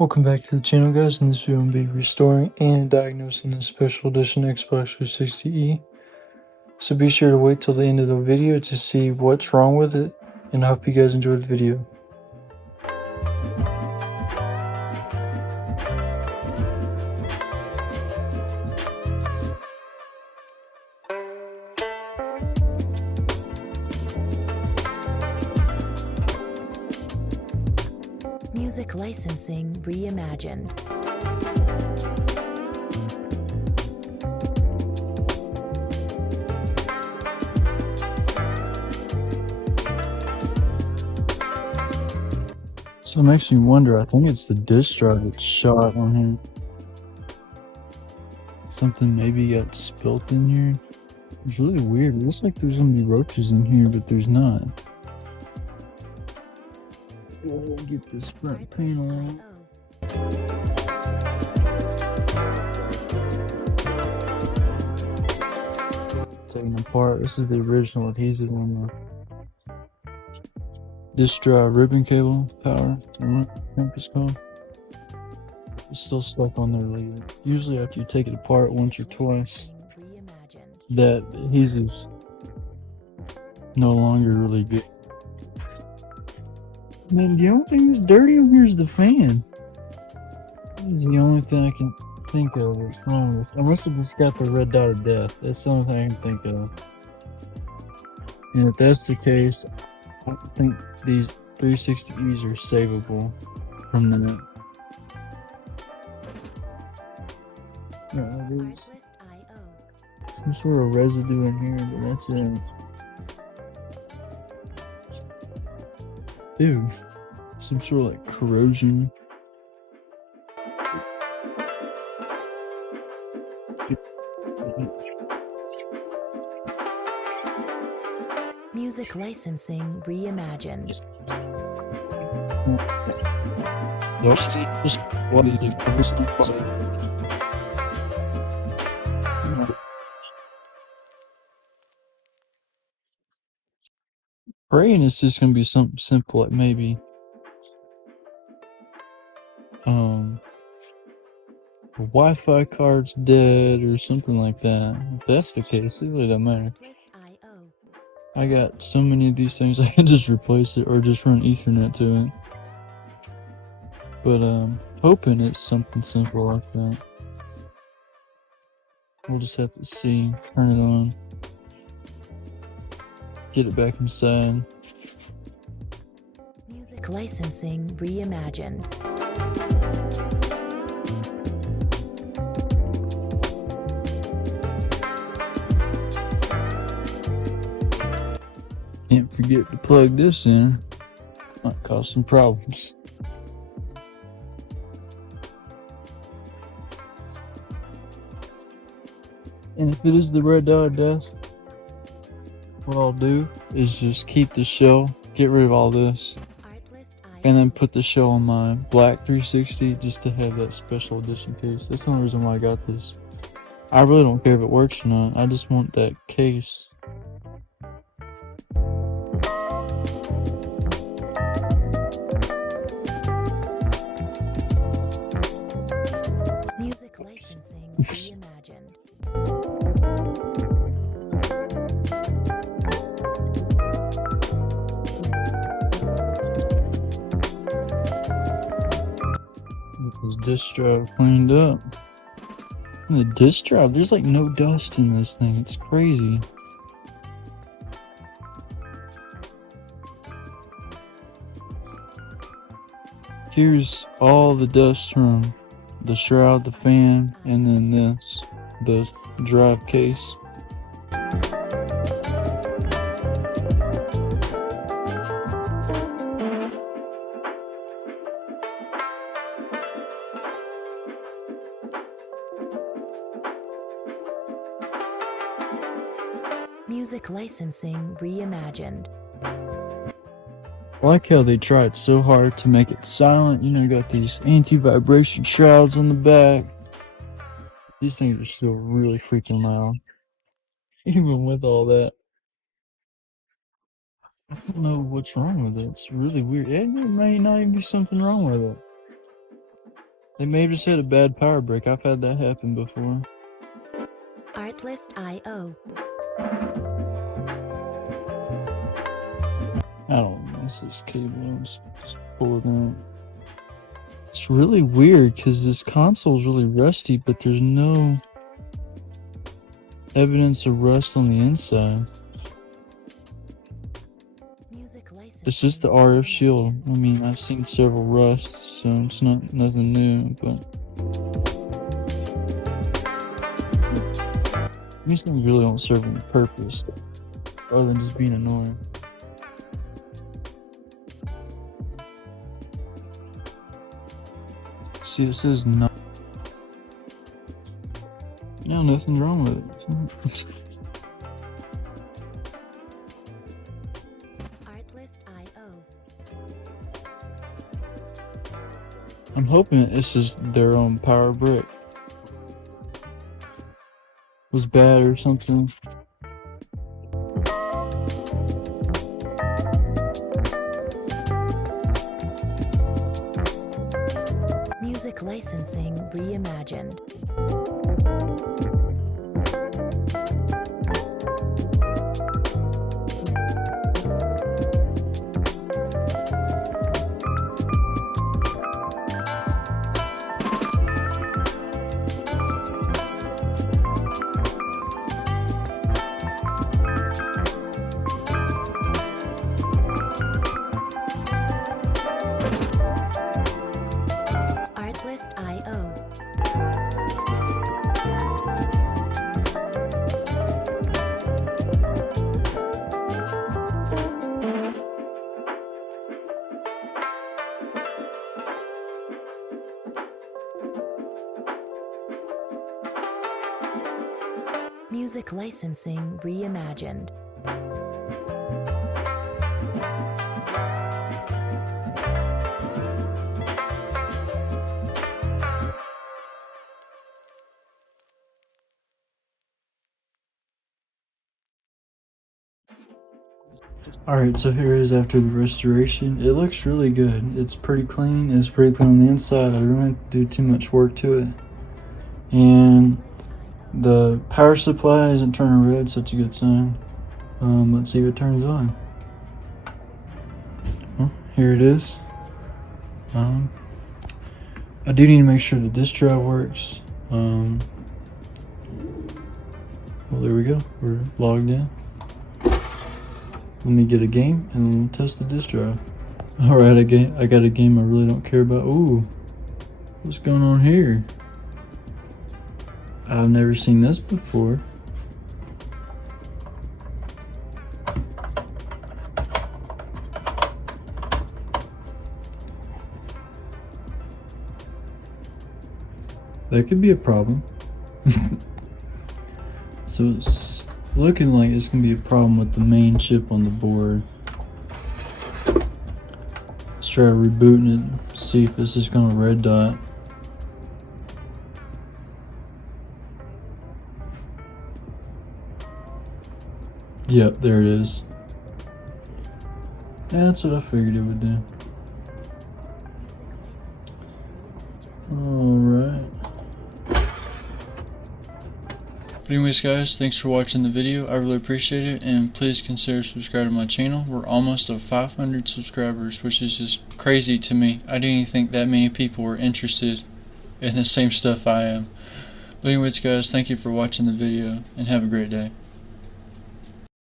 Welcome back to the channel, guys. In this video, I'm going to be restoring and diagnosing the Special Edition Xbox 360E. So be sure to wait till the end of the video to see what's wrong with it, and I hope you guys enjoyed the video. Music licensing reimagined. So it makes me wonder, I think it's the disk drive that's shot on here. Something maybe got spilt in here. It's really weird. It looks like there's gonna be roaches in here, but there's not. We'll get this front panel out. Taking apart. This is the original adhesive on the disk drive ribbon cable power. I don't know what I think it's called. It's still stuck on there later. Usually after you take it apart once or twice, that adhesive's no longer really good. Man, the only thing that's dirty over here is the fan. That is the only thing I can think of that's wrong with it. Unless it just got the red dot of death. That's the only thing I can think of. And if that's the case, I think these 360Es are savable from that. There's some sort of residue in here, but that's it. Ew. Some sort of like corrosion. Music licensing reimagined. Praying it's just gonna be something simple, like maybe the Wi-Fi card's dead or something like that. If that's the case, it really doesn't matter. I got so many of these things I can just replace it or just run Ethernet to it. But hoping it's something simple like that. We'll just have to see. Turn it on. Get it back inside. Music licensing reimagined. Can't forget to plug this in. Might cause some problems. And if it is the red dot of death, what I'll do is just keep the shell, get rid of all this, and then put the shell on my black 360 just to have that special edition case. That's the only reason why I got this. I really don't care if it works or not. I just want that case. Music licensing reimagined. Get this disk drive cleaned up. And the disk drive, there's like no dust in this thing. It's crazy. Here's all the dust from the shroud, the fan, and then this, the drive case. Music licensing reimagined. I like how they tried so hard to make it silent. You know, you got these anti-vibration shrouds on the back. These things are still really freaking loud. Even with all that. I don't know what's wrong with it. It's really weird. There may not even be something wrong with it. They may have just had a bad power break. I've had that happen before. Artlist.io. I don't know. This is cable. Just pull it out. It's really weird because this console's really rusty, but there's no evidence of rust on the inside. It's just the RF shield. I mean, I've seen several rusts, so it's nothing new, but these things really don't serve any purpose other than just being annoying. See, it says no. No, nothing's wrong with it. Artlist.io. I'm hoping it's just their own power brick was bad or something. Music licensing reimagined. Artlist.io. Music licensing reimagined. Alright, so here it is after the restoration. It looks really good. It's pretty clean. It's pretty clean on the inside. I don't have to do too much work to it. And the power supply isn't turning red, so it's a good sign. Let's see if it turns on. Well, here it is. I do need to make sure the disk drive works. Well, there we go. We're logged in. Let me get a game and then test the disk drive. Alright, I got a game I really don't care about. Ooh, what's going on here? I've never seen this before. That could be a problem. So it's looking like it's gonna be a problem with the main chip on the board. Let's try rebooting it, see if it's just gonna red dot. Yep, there it is. That's what I figured it would do. Alright. But anyways guys, thanks for watching the video. I really appreciate it, and please consider subscribing to my channel. We're almost at 500 subscribers, which is just crazy to me. I didn't even think that many people were interested in the same stuff I am. But anyways guys, thank you for watching the video, and have a great day.